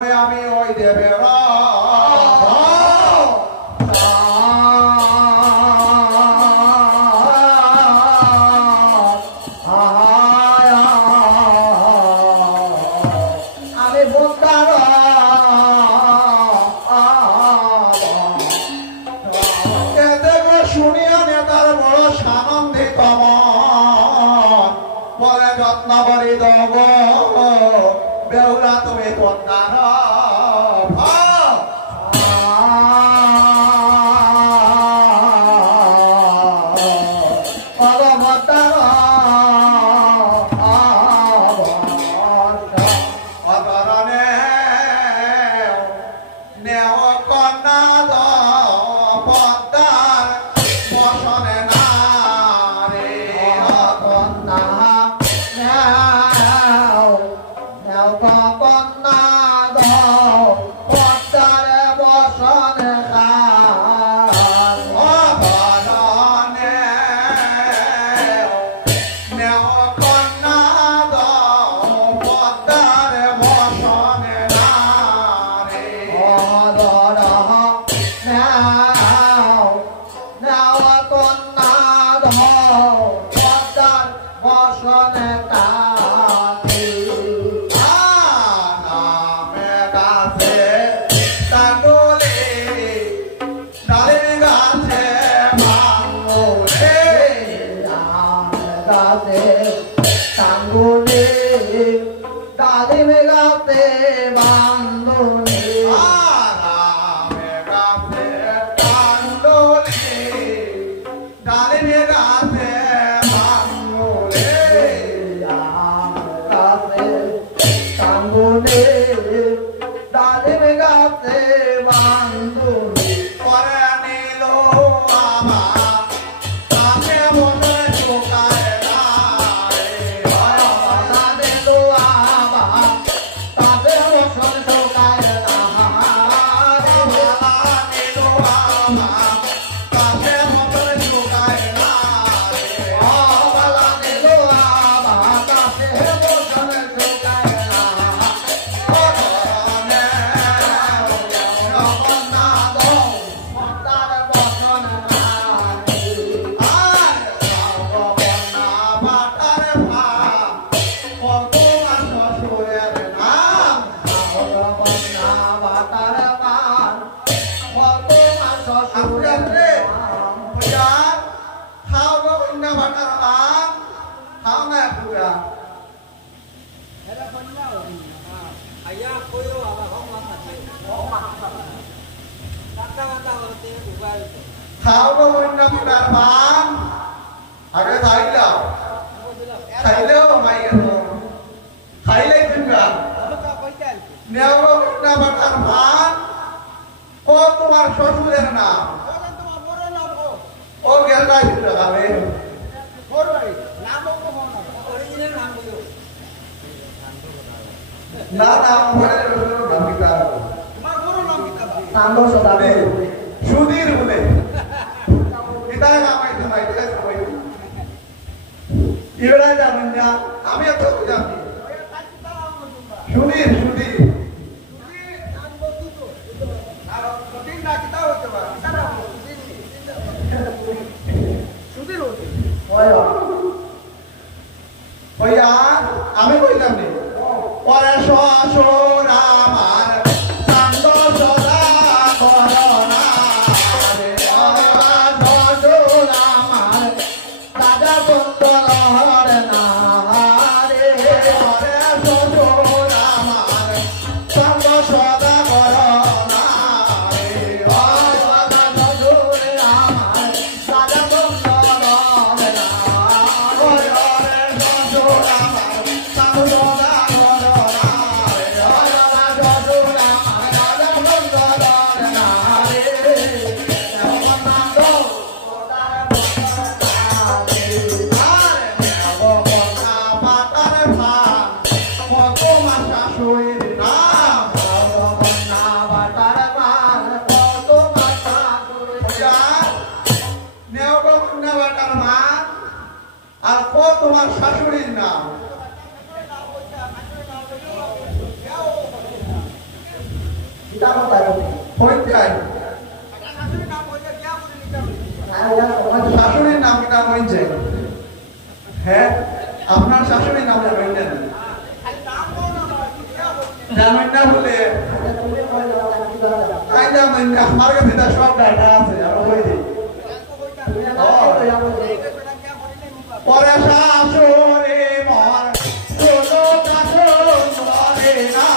আমি ওই দেবের আমি বন্দার শুনিয়া নেতার বড় সানন্দিত বলে যত্ন করি দগ বেহুলা তুমি কন্যার তোমার শ্বশুরের নাম ও গেলটা না সুধীর বলে আমি এত জানি সুধীর সুধীর আমি কইলাম নি পরে শ্বশুর আমার কান্দ সদা করোনা শ্বশুর আমার রাজা বন্ধ না রে পরে শ্বশুর আমার কান্দ সদা করোনা রে শ্বশুর আমার রাজা বন্ধ না শ্বশুর আমার আর তোমার শাশুড়ির নাম পিতা মাতা হইতে আই শাশুড়ির নাম কিনা হইছে হ্যাঁ আপনার শাশুড়ির নাম জানেন না জানেন না বলে আই জানেন না আমার কাছে তো সব ডাটা আছে আমি কই দিই পরে শাশুড়ি মর কোনো কাছে মরে না